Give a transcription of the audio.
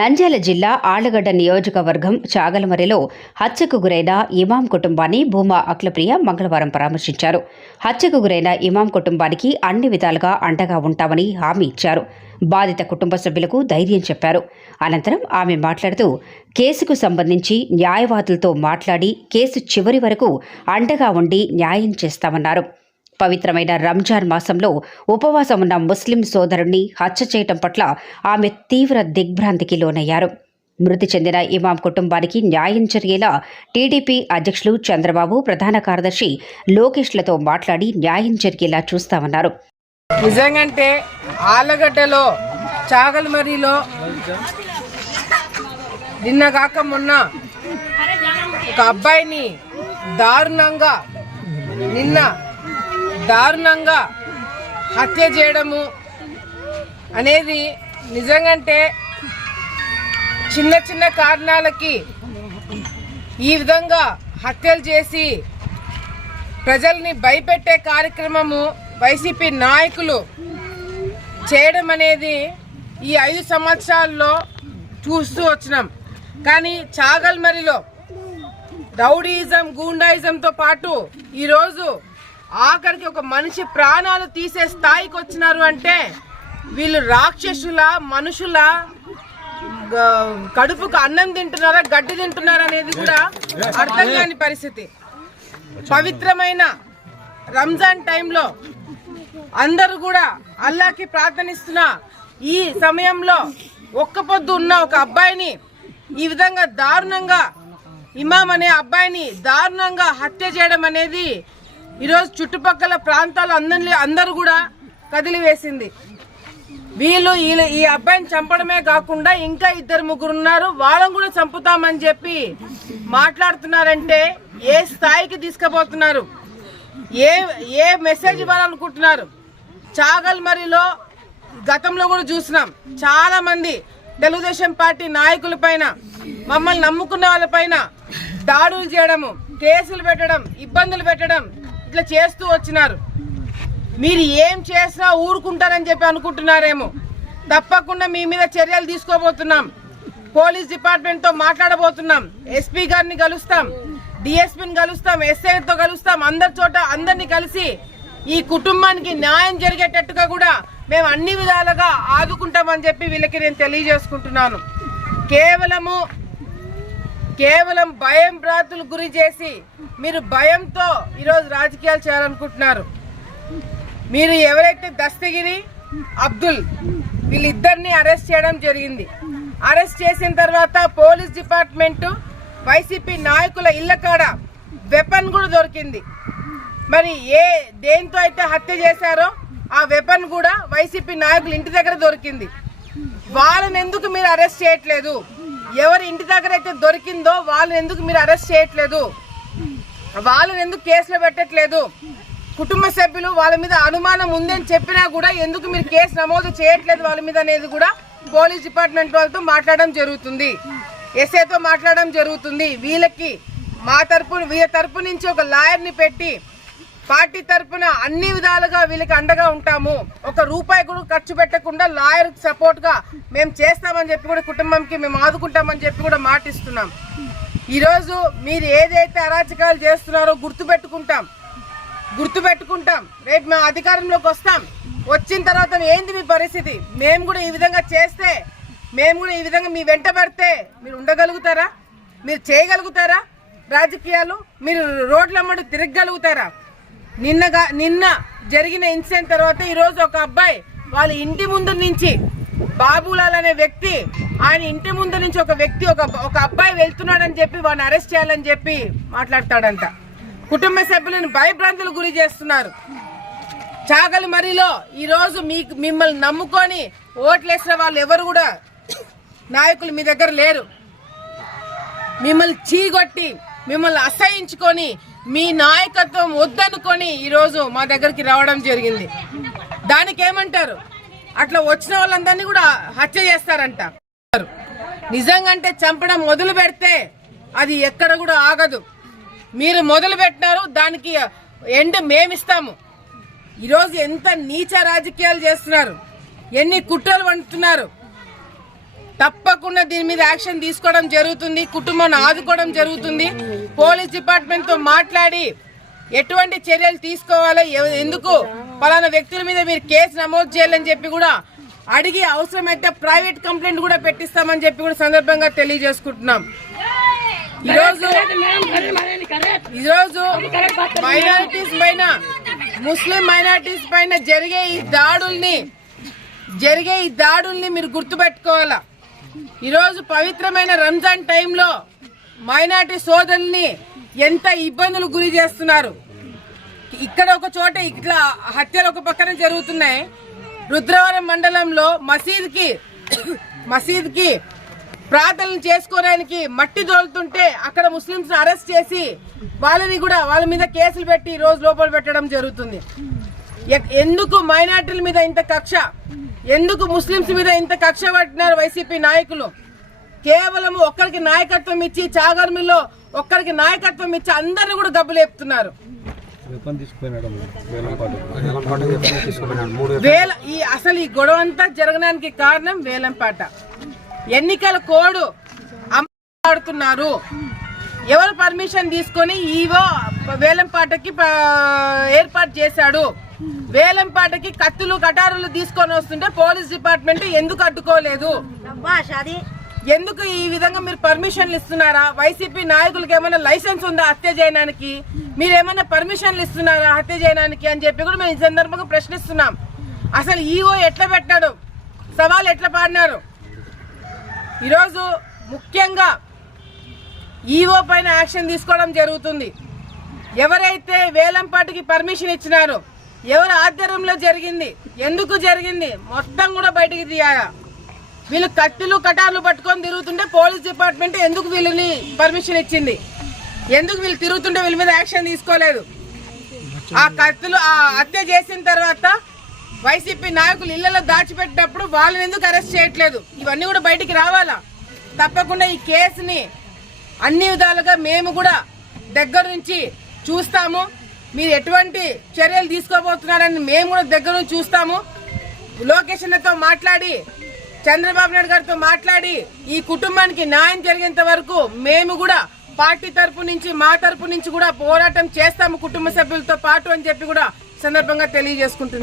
నంద్యాల జిల్లా ఆళ్లగడ్డ నియోజకవర్గం చాగలమరిలో హత్యకు గురైన ఇమాం కుటుంబాన్ని భూమా అఖిలప్రియ మంగళవారం పరామర్శించారు. హత్యకు గురైన ఇమాం కుటుంబానికి అన్ని విధాలుగా అండగా ఉంటామని హామీ ఇచ్చారు. బాధిత కుటుంబ సభ్యులకు ధైర్యం చెప్పారు. అనంతరం ఆమె మాట్లాడుతూ కేసుకు సంబంధించి న్యాయవాదులతో మాట్లాడి కేసు చివరి వరకు అండగా ఉండి న్యాయం చేస్తామన్నారు. పవిత్రమైన రంజాన్ మాసంలో ఉపవాసం ఉన్న ముస్లిం సోదరుణ్ణి హత్య చేయటం పట్ల ఆమె తీవ్ర దిగ్భ్రాంతికి లోనయ్యారు. మృతి చెందిన ఇమాం కుటుంబానికి న్యాయం జరిగేలా టీడీపీ అధ్యక్షులు చంద్రబాబు, ప్రధాన కార్యదర్శి లోకేష్లతో మాట్లాడి న్యాయం జరిగేలా చూస్తామన్నారు. నిజంగంటే ఆళ్లగడ్డలో చాగల్మరిలో నిన్న కాక మొన్న ఒక అబ్బాయిని దారుణంగా హత్య చేయడము అనేది నిజంగంటే చిన్న చిన్న కారణాలకి ఈ విధంగా హత్యలు చేసి ప్రజల్ని భయపెట్టే కార్యక్రమము వైసీపీ నాయకులు చేయడం అనేది ఈ 5 సంవత్సరాల్లో చూస్తూ వచ్చినాం. కానీ చాగల్మరిలో రౌడీయిజం, గూండాయిజంతో పాటు ఈరోజు ఆఖరికి ఒక మనిషి ప్రాణాలు తీసే స్థాయికి వచ్చినారు అంటే వీళ్ళు రాక్షసుల, మనుషుల కడుపుకు అన్నం తింటున్నారా, గడ్డి తింటున్నారా అనేది కూడా అర్థం కాని పరిస్థితి. పవిత్రమైన రంజాన్ టైంలో అందరూ కూడా అల్లాకి ప్రార్థనిస్తున్న ఈ సమయంలో ఒక్క పొద్దు ఉన్న ఒక అబ్బాయిని ఈ విధంగా దారుణంగా, ఇమాం అనే అబ్బాయిని దారుణంగా హత్య చేయడం అనేది ఈరోజు చుట్టుపక్కల ప్రాంతాలు అందరూ కూడా కదిలివేసింది. వీళ్ళు ఈ అబ్బాయిని చంపడమే కాకుండా ఇంకా 2-3 ఉన్నారు, వాళ్ళని కూడా చంపుతామని చెప్పి మాట్లాడుతున్నారంటే ఏ స్థాయికి తీసుకుపోతున్నారు, ఏ మెసేజ్ ఇవ్వాలనుకుంటున్నారు? చాగల్మరిలో గతంలో కూడా చూసినాం, చాలా మంది తెలుగుదేశం పార్టీ నాయకుల పైన, మమ్మల్ని నమ్ముకున్న వాళ్ళ పైన దాడులు చేయడము, కేసులు పెట్టడం, ఇబ్బందులు పెట్టడం ఇట్లా చేస్తూ వచ్చినారు. మీరు ఏం చేసినా ఊరుకుంటారని చెప్పి అనుకుంటున్నారేమో. తప్పకుండా మీ మీద చర్యలు తీసుకోబోతున్నాం. పోలీస్ డిపార్ట్మెంట్తో మాట్లాడబోతున్నాం. ఎస్పీ గారిని కలుస్తాం, డిఎస్పీని కలుస్తాం, ఎస్ఐతో కలుస్తాం. అందరినీ కలిసి ఈ కుటుంబానికి న్యాయం జరిగేటట్టుగా కూడా మేము అన్ని విధాలుగా ఆదుకుంటామని చెప్పి వీళ్ళకి నేను తెలియజేసుకుంటున్నాను. కేవలం భయం భ్రాంతులు గురి చేసి మీరు భయంతో ఈరోజు రాజకీయాలు చేయాలనుకుంటున్నారు. మీరు ఎవరైతే దస్తగిరి, అబ్దుల్ వీళ్ళిద్దరిని అరెస్ట్ చేయడం జరిగింది. అరెస్ట్ చేసిన తర్వాత పోలీస్ డిపార్ట్మెంట్ వైసీపీ నాయకుల ఇళ్ల కాడ వెపన్ కూడా దొరికింది. మరి దేంతో అయితే హత్య చేశారో ఆ వెపన్ కూడా వైసీపీ నాయకుల ఇంటి దగ్గర దొరికింది. వాళ్ళని ఎందుకు మీరు అరెస్ట్ చేయట్లేదు? ఎవరి ఇంటి దగ్గర అయితే దొరికిందో వాళ్ళని ఎందుకు మీరు అరెస్ట్ చేయట్లేదు? వాళ్ళని ఎందుకు కేసులో పెట్టట్లేదు? కుటుంబ సభ్యులు వాళ్ళ మీద అనుమానం ఉందని చెప్పినా కూడా ఎందుకు మీరు కేసు నమోదు చేయట్లేదు వాళ్ళ మీద అనేది కూడా పోలీస్ డిపార్ట్మెంట్ వాళ్ళతో మాట్లాడడం జరుగుతుంది, ఎస్ఐతో మాట్లాడడం జరుగుతుంది. వీళ్ళ తరపు నుంచి ఒక లాయర్ని పెట్టి పార్టీ తరపున అన్ని విధాలుగా వీళ్ళకి అండగా ఉంటాము. ఒక రూపాయి కూడా ఖర్చు పెట్టకుండా లాయర్ సపోర్ట్ గా మేము చేస్తామని చెప్పి కూడా కుటుంబంకి మేము ఆదుకుంటామని చెప్పి కూడా మాటిస్తున్నాం. ఈరోజు మీరు ఏదైతే అరాచకాలు చేస్తున్నారో గుర్తుపెట్టుకుంటాం. రేపు మేము అధికారంలోకి వస్తాం. వచ్చిన తర్వాత ఏంది మీ పరిస్థితి? మేము కూడా ఈ విధంగా చేస్తే, మేము కూడా ఈ విధంగా మీ వెంట పడితే మీరు ఉండగలుగుతారా? మీరు చేయగలుగుతారా? రాజకీయాలు మీరు రోడ్లమ్మడి తిరగగలుగుతారా? నిన్న జరిగిన ఇన్సిడెంట్ తర్వాత ఈరోజు ఒక అబ్బాయి వాళ్ళ ఇంటి ముందు నుంచి, బాబులాల్ అనే వ్యక్తి, ఆయన ఇంటి ముందు నుంచి ఒక అబ్బాయి వెళ్తున్నాడని చెప్పి వాడిని అరెస్ట్ చేయాలని చెప్పి మాట్లాడతాడంట. కుటుంబ సభ్యులను భయభ్రాంతులు గురి చేస్తున్నారు. చాగల్మరిలో ఈరోజు మిమ్మల్ని నమ్ముకొని ఓట్లేసిన వాళ్ళు ఎవరు కూడా నాయకులు మీ దగ్గర లేరు. మిమ్మల్ని చీగొట్టి, మిమ్మల్ని అసహించుకొని, మీ నాయకత్వం వద్దనుకొని ఈరోజు మా దగ్గరికి రావడం జరిగింది. దానికి ఏమంటారు? అట్లా వచ్చిన వాళ్ళందరినీ కూడా హత్య చేస్తారంట. నిజంగా చంపడం మొదలు పెడితే అది ఎక్కడ కూడా ఆగదు. మీరు మొదలు పెట్టినారు, దానికి ఎండ్ మేమిస్తాము. ఈరోజు ఎంత నీచ రాజకీయాలు చేస్తున్నారు, ఎన్ని కుట్రలు వండుతున్నారు. తప్పకుండా దీని మీద యాక్షన్ తీసుకోవడం జరుగుతుంది, కుటుంబాన్ని ఆదుకోవడం జరుగుతుంది. పోలీస్ డిపార్ట్మెంట్ తో మాట్లాడి ఎటువంటి చర్యలు తీసుకోవాలో, ఎందుకు పలానా వ్యక్తుల మీద మీరు కేసు నమోదు చేయాలని చెప్పి కూడా అడిగి అవసరమైతే ప్రైవేట్ కంప్లైంట్ కూడా పెట్టిస్తామని చెప్పి కూడా సందర్భంగా తెలియజేసుకుంటున్నాం. ఈరోజు మైనారిటీస్ పైన, ముస్లిం మైనారిటీస్ పైన జరిగే ఈ దాడుల్ని మీరు గుర్తుపెట్టుకోవాలా. ఈరోజు పవిత్రమైన రంజాన్ టైంలో మైనారిటీ సోదరుల్ని ఎంత ఇబ్బందులు గురి చేస్తున్నారు. ఇక్కడ ఒక చోట ఇట్లా హత్యలు ఒక పక్కన జరుగుతున్నాయి. రుద్రవరం మండలంలో మసీద్కి ప్రార్థనలు చేసుకోవడానికి మట్టి దోలుతుంటే అక్కడ ముస్లింస్ అరెస్ట్ చేసి వాళ్ళ మీద కేసులు పెట్టి ఈ రోజు లోపల పెట్టడం జరుగుతుంది. ఎందుకు మైనార్టీల మీద ఇంత కక్ష, ఎందుకు ముస్లింస్ మీద ఇంత కక్ష పట్టినారు వైసీపీ నాయకులు? కేవలం ఒక్కరికి నాయకత్వం ఇచ్చి, చాగర్మిలో ఒక్కరికి నాయకత్వం ఇచ్చి అందరిని కూడా గబ్బులేపుతున్నారు. అసలు ఈ గొడవ అంతా జరగడానికి కారణం వేలంపాట. ఎన్నికల కోడ్ అమలుతున్నారు. ఎవరు పర్మిషన్ తీసుకొని ఈవో వేలంపాటకి ఏర్పాటు చేశాడు. వేలంపాటకి కత్తులు కటారులు తీసుకొని వస్తుంటే పోలీస్ డిపార్ట్మెంట్ ఎందుకు అడ్డుకోలేదు? ఎందుకు ఈ విధంగా మీరు పర్మిషన్లు ఇస్తున్నారా? వైసీపీ నాయకులకి ఏమైనా లైసెన్స్ ఉందా హత్య చేయడానికి? మీరు ఏమైనా పర్మిషన్లు ఇస్తున్నారా హత్య చేయడానికి అని చెప్పి కూడా మేము ఈ సందర్భంగా ప్రశ్నిస్తున్నాం. అసలు ఈఓ ఎట్లా పెట్టాడు, సవాల్ ఎట్లా పాడినారు? ఈరోజు ముఖ్యంగా ఈఓ పైన యాక్షన్ తీసుకోవడం జరుగుతుంది. ఎవరైతే వేలంపాటికి పర్మిషన్ ఇచ్చినారో, ఎవరి ఆధ్వర్యంలో జరిగింది, ఎందుకు జరిగింది మొత్తం కూడా బయటికి తీయాలా. వీళ్ళు కత్తులు కటార్లు పట్టుకొని తిరుగుతుంటే పోలీస్ డిపార్ట్మెంట్ ఎందుకు వీళ్ళని పర్మిషన్ ఇచ్చింది? ఎందుకు వీళ్ళు తిరుగుతుంటే వీళ్ళ మీద యాక్షన్ తీసుకోలేదు? ఆ కత్తులు హత్య చేసిన తర్వాత వైసీపీ నాయకులు ఇళ్లలో దాచిపెట్టినప్పుడు వాళ్ళని ఎందుకు అరెస్ట్ చేయట్లేదు? ఇవన్నీ కూడా బయటికి రావాలా. తప్పకుండా ఈ కేసుని అన్ని విధాలుగా మేము కూడా దగ్గర నుంచి చూస్తాము. మీరు ఎటువంటి చర్యలు తీసుకోబోతున్నారని మేము కూడా దగ్గర నుంచి చూస్తాము. లోకేషన్తో మాట్లాడి, చంద్రబాబు నాయుడు గారితో మాట్లాడి ఈ కుటుంబానికి న్యాయం జరిగేంత వరకు మేము కూడా పార్టీ తరపు నుంచి, మా తరపు నుంచి కూడా పోరాటం చేస్తాము కుటుంబ సభ్యులతో పాటు అని చెప్పి కూడా సందర్భంగా తెలియజేసుకుంటున్నాం.